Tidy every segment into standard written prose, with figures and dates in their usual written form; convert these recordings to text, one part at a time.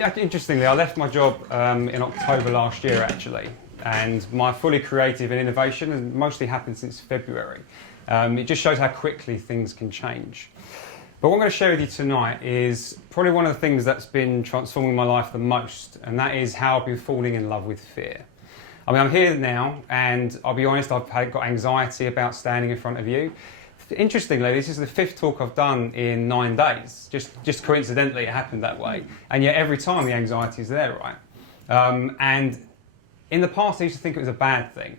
Yeah, interestingly, I left my job in October last year actually, and my fully creative and innovation has mostly happened since February. It just shows how quickly things can change. But what I'm going to share with you tonight is probably one of the things that's been transforming my life the most, and that is how I've been falling in love with fear. I mean, I'm here now, and I'll be honest, I've got anxiety about standing in front of you. Interestingly, this is the 5th talk I've done in 9 days. Just coincidentally, it happened that way. And yet every time the anxiety is there, right? And in the past, I used to think it was a bad thing.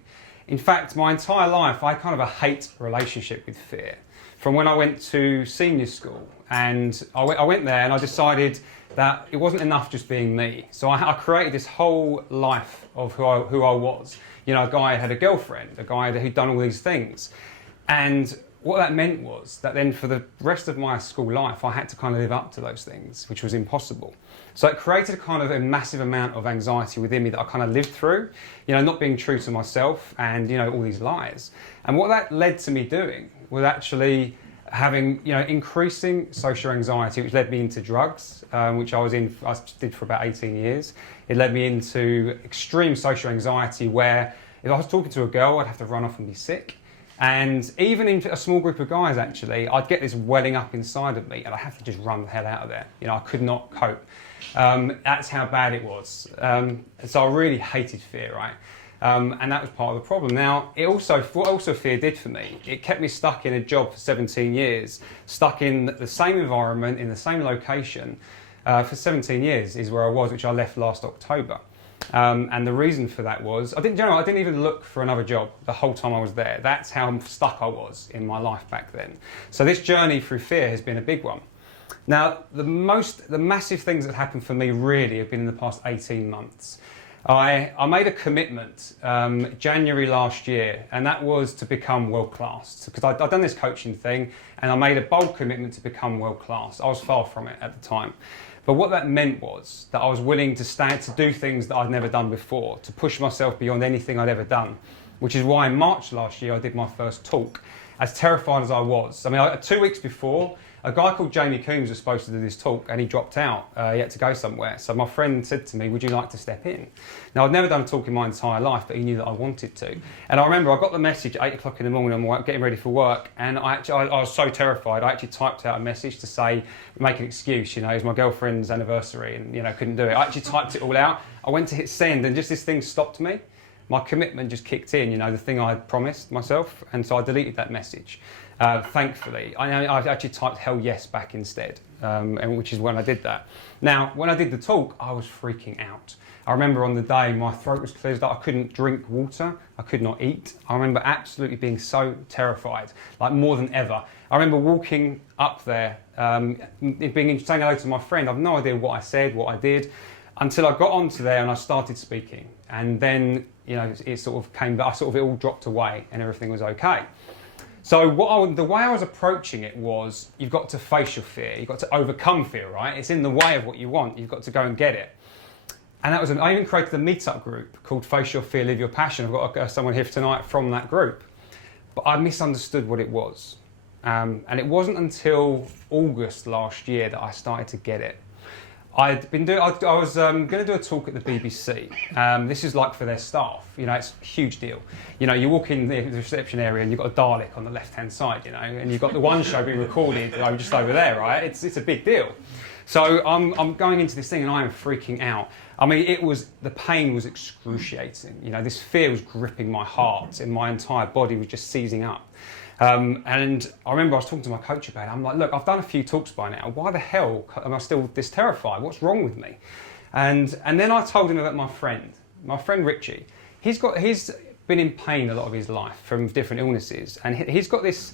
In fact, my entire life, I had kind of a hate relationship with fear. From when I went to senior school, and I went there and I decided that it wasn't enough just being me. So I created this whole life of who I was. You know, a guy had a girlfriend, a guy who'd done all these things. And what that meant was that then for the rest of my school life, I had to kind of live up to those things, which was impossible. So it created a kind of a massive amount of anxiety within me that I kind of lived through, you know, not being true to myself and, you know, all these lies. And what that led to me doing was actually having, you know, increasing social anxiety, which led me into drugs, which I did for about 18 years. It led me into extreme social anxiety where if I was talking to a girl, I'd have to run off and be sick. And even in a small group of guys, actually, I'd get this welling up inside of me and I'd have to just run the hell out of there. You know, I could not cope. That's how bad it was. So I really hated fear, right? And that was part of the problem. Now, what fear did for me, it kept me stuck in a job for 17 years, stuck in the same environment, in the same location. For 17 years is where I was, which I left last October. And the reason for that was, I didn't even look for another job the whole time I was there. That's how stuck I was in my life back then. So this journey through fear has been a big one. Now, the massive things that happened for me really have been in the past 18 months. I made a commitment January last year, and that was to become world class. Because I'd done this coaching thing, and I made a bold commitment to become world class. I was far from it at the time. But what that meant was that I was willing to do things that I'd never done before, to push myself beyond anything I'd ever done, which is why in March last year I did my first talk, as terrified as I was. I mean, 2 weeks before, a guy called Jamie Coombs was supposed to do this talk and he dropped out. He had to go somewhere. So my friend said to me, would you like to step in? Now, I'd never done a talk in my entire life, but he knew that I wanted to. And I remember I got the message at 8 o'clock in the morning, I'm getting ready for work, and I was so terrified, I actually typed out a message to say, make an excuse, you know, it's my girlfriend's anniversary and, you know, couldn't do it. I actually typed it all out. I went to hit send and just this thing stopped me. My commitment just kicked in, you know, the thing I had promised myself, and so I deleted that message. Thankfully, I actually typed hell yes back instead, and which is when I did that. Now, when I did the talk, I was freaking out. I remember on the day my throat was closed up, I couldn't drink water, I could not eat. I remember absolutely being so terrified, like more than ever. I remember walking up there, saying hello to my friend. I've no idea what I said, what I did, until I got onto there and I started speaking. And then, you know, it sort of came back, it all dropped away and everything was okay. So the way I was approaching it was, you've got to face your fear, you've got to overcome fear, right? It's in the way of what you want, you've got to go and get it. And I even created a meetup group called Face Your Fear, Live Your Passion. I've got someone here tonight from that group. But I misunderstood what it was. And it wasn't until August last year that I started to get it. I was going to do a talk at the BBC. This is like for their staff, you know, it's a huge deal. You know, you walk in the reception area and you've got a Dalek on the left-hand side, you know, and you've got the one show being recorded just over there, right? It's a big deal. So I'm going into this thing and I am freaking out. I mean, the pain was excruciating. You know, this fear was gripping my heart and my entire body was just seizing up. And I remember I was talking to my coach about it. I'm like, look, I've done a few talks by now. Why the hell am I still this terrified? What's wrong with me? And then I told him about my friend Richie. He's been in pain a lot of his life from different illnesses. And he's got this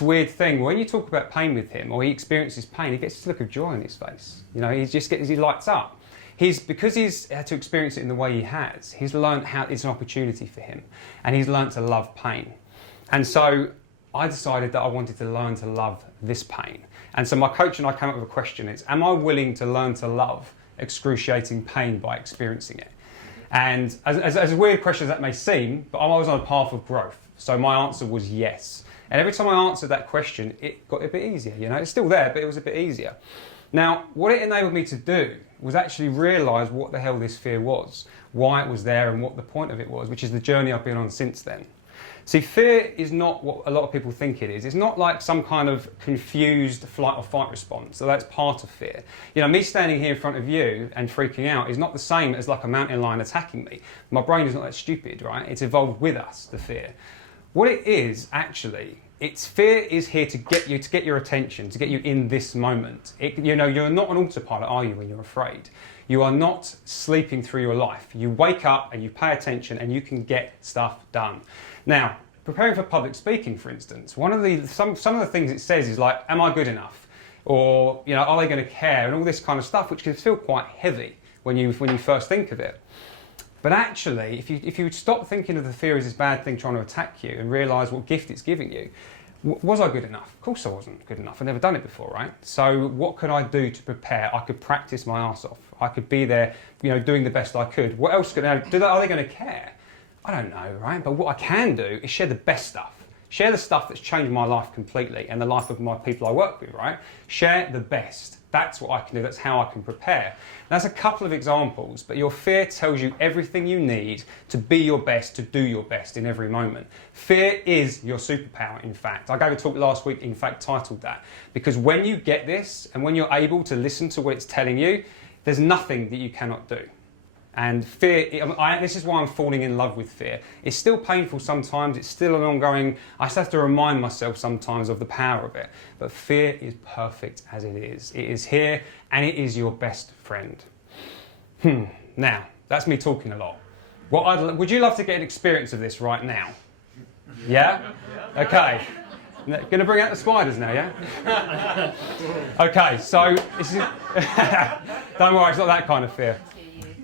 weird thing. When you talk about pain with him or he experiences pain, he gets this look of joy on his face. You know, he lights up. Because he's had to experience it in the way he has, he's learned how it's an opportunity for him. And he's learned to love pain. And so I decided that I wanted to learn to love this pain. And so my coach and I came up with a question. It's, am I willing to learn to love excruciating pain by experiencing it? And as a weird question as that may seem, but I was on a path of growth. So my answer was yes. And every time I answered that question, it got a bit easier. You know, it's still there, but it was a bit easier. Now, what it enabled me to do was actually realise what the hell this fear was, why it was there and what the point of it was, which is the journey I've been on since then. See, fear is not what a lot of people think it is. It's not like some kind of confused flight or fight response, so that's part of fear. You know, me standing here in front of you and freaking out is not the same as like a mountain lion attacking me. My brain is not that stupid, right? It's evolved with us, the fear. What it is, actually, fear is here to get your attention, to get you in this moment. You know, you're not an autopilot, are you, when you're afraid? You are not sleeping through your life. You wake up and you pay attention and you can get stuff done. Now, preparing for public speaking, for instance, some of the things it says is like, am I good enough? Or, you know, are they going to care? And all this kind of stuff, which can feel quite heavy when you first think of it. But actually, if you stop thinking of the fear as this bad thing trying to attack you and realise what gift it's giving you, was I good enough? Of course I wasn't good enough. I'd never done it before, right? So what could I do to prepare? I could practice my arse off. I could be there, you know, doing the best I could. What else could I do? Are they going to care? I don't know, right? But what I can do is share the best stuff. Share the stuff that's changed my life completely and the life of my people I work with, right? Share the best. That's what I can do. That's how I can prepare. That's a couple of examples, but your fear tells you everything you need to be your best, to do your best in every moment. Fear is your superpower, in fact. I gave a talk last week, in fact, titled that. Because when you get this and when you're able to listen to what it's telling you, there's nothing that you cannot do. And fear, this is why I'm falling in love with fear. It's still painful sometimes, it's still an ongoing, I just have to remind myself sometimes of the power of it. But fear is perfect as it is. It is here and it is your best friend. Now, that's me talking a lot. Would you love to get an experience of this right now? Yeah? Okay. Going to bring out the spiders now, yeah? Okay, so this is don't worry, it's not that kind of fear.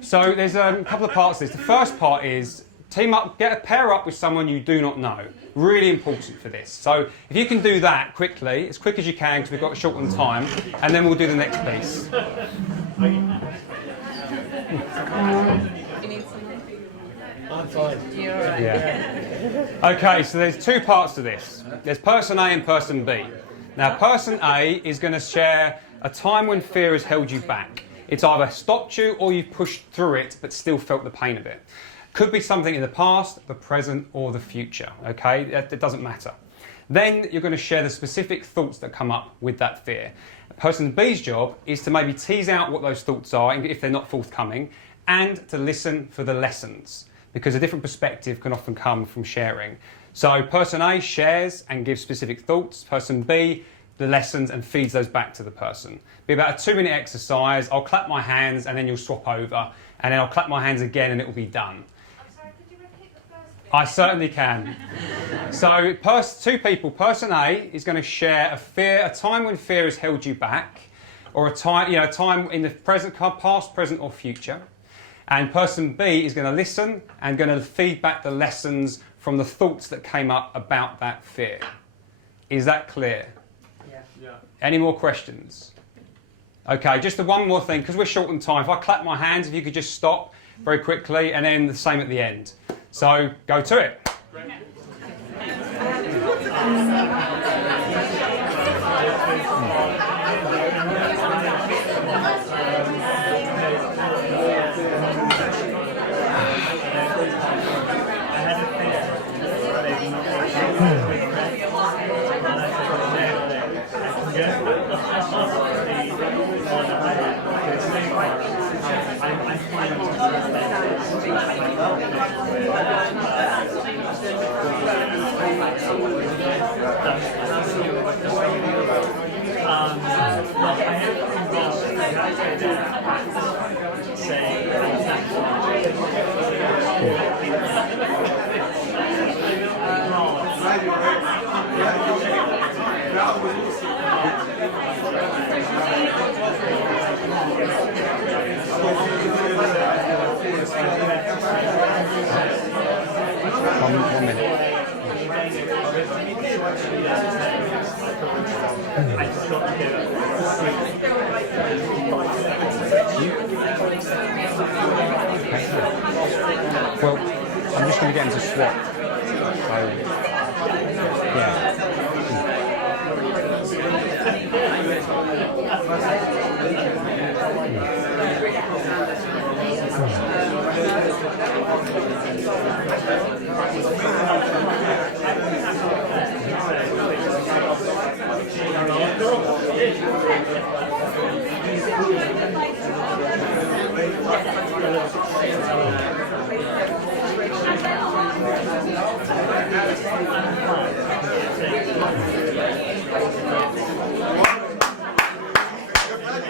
So there's a couple of parts to this. The first part is team up, pair up with someone you do not know. Really important for this. So if you can do that quickly, as quick as you can, because we've got a short on time, and then we'll do the next piece. I'm fine. You're all right. Yeah. Okay, so there's two parts to this. There's person A and person B. Now, person A is going to share a time when fear has held you back. It's either stopped you or you've pushed through it but still felt the pain of it. Could be something in the past, the present, or the future, okay? It doesn't matter. Then you're going to share the specific thoughts that come up with that fear. Person B's job is to maybe tease out what those thoughts are if they're not forthcoming, and to listen for the lessons, because a different perspective can often come from sharing. So person A shares and gives specific thoughts. Person B, the lessons, and feeds those back to the person. Be about a 2-minute exercise. I'll clap my hands and then you'll swap over, and then I'll clap my hands again and it will be done. I'm sorry, could you repeat the first bit? I certainly can. So two people. Person A is going to share a time when fear has held you back, or a time in the present, past, present, or future. And person B is going to listen and going to feed back the lessons from the thoughts that came up about that fear. Is that clear? Yeah. Any more questions? Okay, just the one more thing, because we're short on time. If I clap my hands, if you could just stop very quickly, and then the same at the end. So go to it. One minute. Well, I'm just going to get into swap. So, yeah.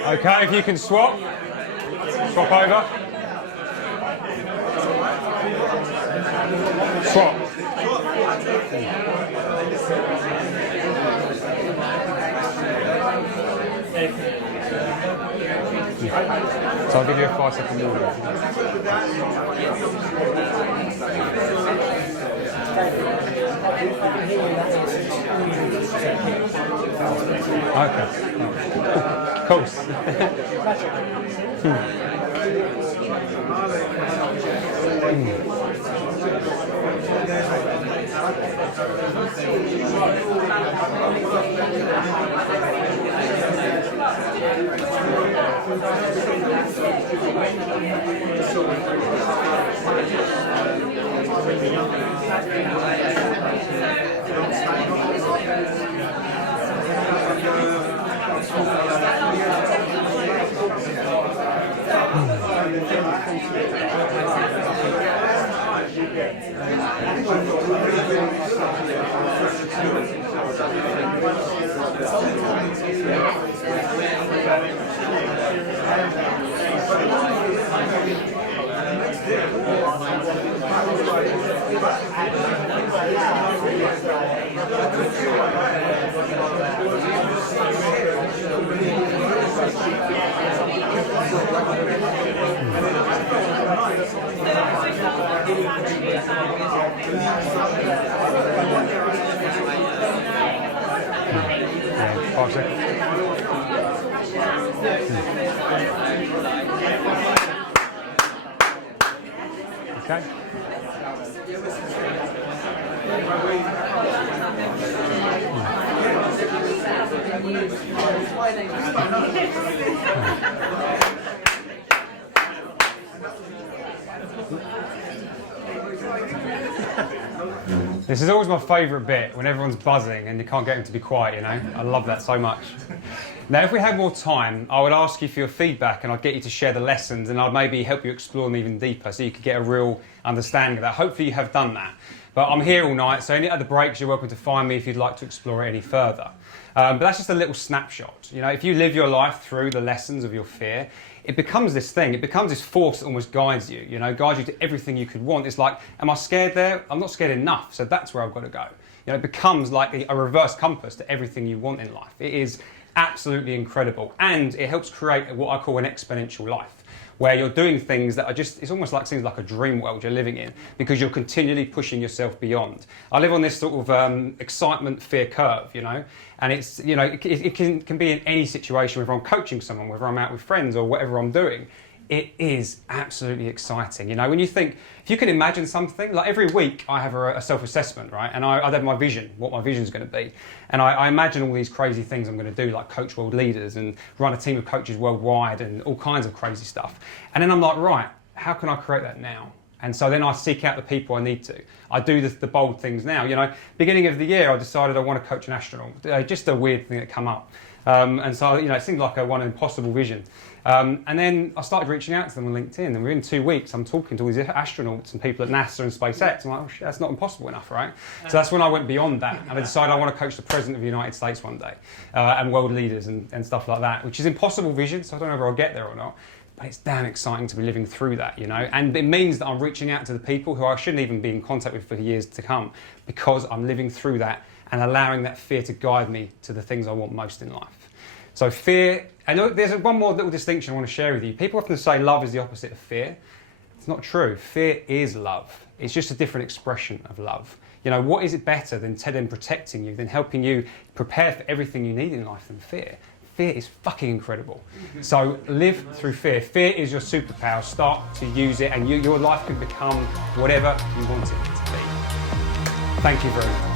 Okay, if you can swap over. Swap. So I'll give you a 5-second warning. Okay. Of course. Okay. This is always my favourite bit, when everyone's buzzing and you can't get them to be quiet, you know? I love that so much. Now, if we had more time, I would ask you for your feedback and I'd get you to share the lessons and I'd maybe help you explore them even deeper so you could get a real understanding of that. Hopefully you have done that. But I'm here all night, so any other breaks, you're welcome to find me if you'd like to explore it any further. But that's just a little snapshot. You know, if you live your life through the lessons of your fear, it becomes this thing, it becomes this force that almost guides you, guides you to everything you could want. It's like, am I scared there? I'm not scared enough, so that's where I've got to go. It becomes like a reverse compass to everything you want in life. It is absolutely incredible, and it helps create what I call an exponential life, where you're doing things that are just, it's almost like seems like a dream world you're living in, because you're continually pushing yourself beyond. I live on this sort of excitement fear curve, and it's, it can be in any situation, whether I'm coaching someone, whether I'm out with friends or whatever I'm doing. It is absolutely exciting. When you think, if you can imagine something, like every week I have a self-assessment, right? And I have my vision, what my vision is going to be. And I imagine all these crazy things I'm going to do, like coach world leaders and run a team of coaches worldwide and all kinds of crazy stuff. And then I'm like, right, how can I create that now? And so then I seek out the people I need to. I do the bold things now. Beginning of the year, I decided I want to coach an astronaut. Just a weird thing that came up. And so, it seemed like an impossible vision. And then I started reaching out to them on LinkedIn, and within 2 weeks, I'm talking to all these astronauts and people at NASA and SpaceX. I'm like, oh shit, that's not impossible enough, right? So that's when I went beyond that, and I decided I want to coach the President of the United States one day, and world leaders and stuff like that, which is impossible vision, so I don't know if I'll get there or not. But it's damn exciting to be living through that, And it means that I'm reaching out to the people who I shouldn't even be in contact with for years to come, because I'm living through that and allowing that fear to guide me to the things I want most in life. So fear, and there's one more little distinction I want to share with you. People often say love is the opposite of fear. It's not true. Fear is love. It's just a different expression of love. What is it better than protecting you, than helping you prepare for everything you need in life than fear? Fear is fucking incredible. So live through fear. Fear is your superpower. Start to use it, and your life can become whatever you want it to be. Thank you very much.